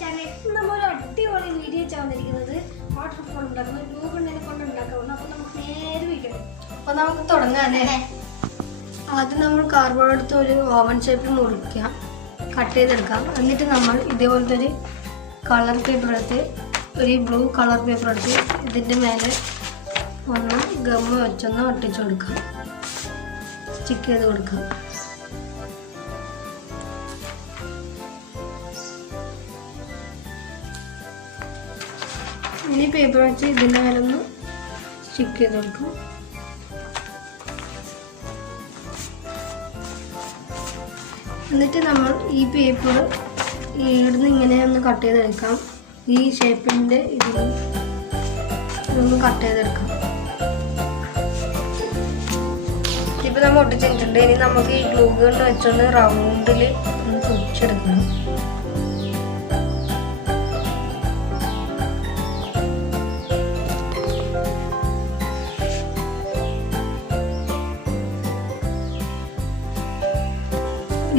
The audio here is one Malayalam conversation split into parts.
ചാനൽ നമ്മൾ അടിപൊളി വീഡിയോ വന്നിരിക്കുന്നത് വാട്ടർഫോൾ ഉണ്ടാക്കുന്നത് ഗ്ലൂ ഗണ്ണിനെ കൊണ്ട് ഉണ്ടാക്കുന്നത്. അപ്പോൾ നമുക്ക് നേരെ വീഡിയോ അപ്പോൾ നമുക്ക് തുടങ്ങാം. ആദ്യം നമ്മൾ കാർഡ്ബോർഡ് എടുത്ത് ഒരു ഓവൻ ഷേപ്പിൽ മുറിക്കുക, കട്ട് ചെയ്തെടുക്കാം. എന്നിട്ട് നമ്മൾ ഇതേപോലത്തെ ഒരു കളർ പേപ്പർ എടുത്ത് ഒരു ബ്ലൂ കളർ പേപ്പർ എടുത്ത് ഇതിൻ്റെ മേലെ ഒന്ന് ഗമ്മ് വെച്ചൊന്ന് ഒട്ടിച്ചു കൊടുക്കാം, സ്റ്റിക്ക് ചെയ്ത് കൊടുക്കാം. ഇനി പേപ്പർ വെച്ച് ഇതിൻ്റെ മേലെ ഒന്ന് സ്റ്റിക്ക് ചെയ്ത് കൊടുക്കും. എന്നിട്ട് നമ്മൾ ഈ പേപ്പർ ഇവിടുന്ന് ഇങ്ങനെ ഒന്ന് കട്ട് ചെയ്തെടുക്കാം. ഈ ഷേപ്പിൻ്റെ ഇതൊന്ന് കട്ട് ചെയ്തെടുക്കാം. ഇപ്പം നമ്മൾ ഒട്ടിച്ചിട്ടുണ്ട്. ഇനി നമുക്ക് ഈ ഗ്ലൂ ഗൺ വെച്ചൊന്ന് റൗണ്ടിൽ ഒന്ന് തുടിച്ചെടുക്കണം.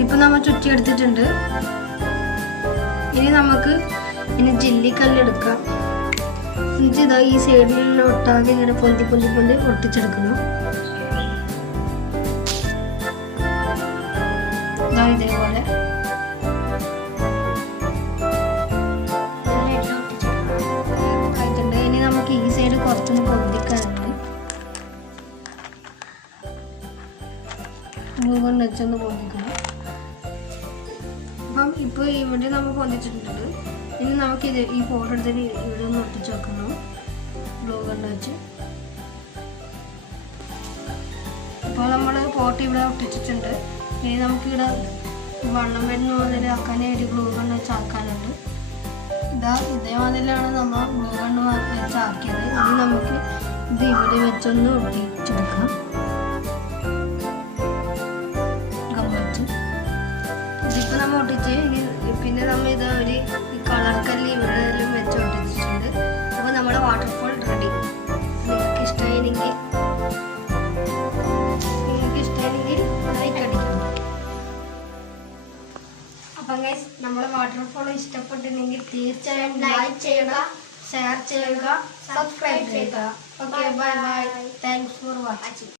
ഇപ്പം നമ്മൾ ചുറ്റിയെടുത്തിട്ടുണ്ട്. ഇനി നമുക്ക് ജെല്ലിക്കല്ലെടുക്കാം. എന്നിട്ട് ഇതാ ഈ സൈഡിൽ ഒട്ടാതെ ഇങ്ങനെ പൊന്തി പൊന്തി പൊന്തി ഒട്ടിച്ചെടുക്കണം. ഇതാ ഇതേപോലെ ആയിട്ടുണ്ട്. ഇനി നമുക്ക് ഈ സൈഡ് കുറച്ചൊന്ന് പൊന്തിക്കാനുണ്ട്. ഗ്ലൂ കൊണ്ട് വെച്ചൊന്ന് പൊന്തിക്കണം. അപ്പം ഇപ്പോൾ ഇവിടെ നമ്മൾ പൊന്തിച്ചിട്ടുണ്ട്. ഇനി നമുക്ക് ഈ ഫോട്ടോ എടുത്തിട്ട് ഇവിടെ ഒന്ന് ഒട്ടിച്ച് വെക്കണം ഗ്ലൂ കൊണ്ട് വെച്ച്. ഇപ്പോൾ നമ്മൾ ഫോട്ടോ ഇവിടെ ഒട്ടിച്ചിട്ടുണ്ട്. ഇനി നമുക്കിവിടെ വണ്ണം വരുന്ന മാതിരി ആക്കാൻ ഒരു ഗ്ലൂ കൊണ്ട് വെച്ച് ആക്കാനുണ്ട്. ഇതേമാതിരിയാണ് നമ്മൾ ഗ്ലൂ കൊണ്ട് വെച്ച് ആക്കിയത്. ഇനി നമുക്ക് ഇത് ഇവിടെ വെച്ചൊന്ന് ഒട്ടിച്ചെടുക്കാം. ഇതിപ്പോൾ നമ്മൾ ഒട്ടിച്ച് പിന്നെ നമ്മൾ ഇത് ഒരു കളർ കല്ല് ഇവിടെ വെച്ച് ഒട്ടിച്ചിട്ടുണ്ട്. അപ്പോൾ നമ്മുടെ വാട്ടർഫോൾ റെഡി. നിങ്ങൾക്ക് ഇഷ്ടമായെങ്കിൽ ലൈക്ക് അടിക്കണം. അപ്പം ഗൈസ് നമ്മുടെ വാട്ടർഫോൾ ഇഷ്ടപ്പെട്ടിട്ടുണ്ടെങ്കിൽ തീർച്ചയായും ലൈക്ക് ചെയ്യുക, ഷെയർ ചെയ്യുക, സബ്സ്ക്രൈബ് ചെയ്യുക. Okay, bye bye. Thanks for watching.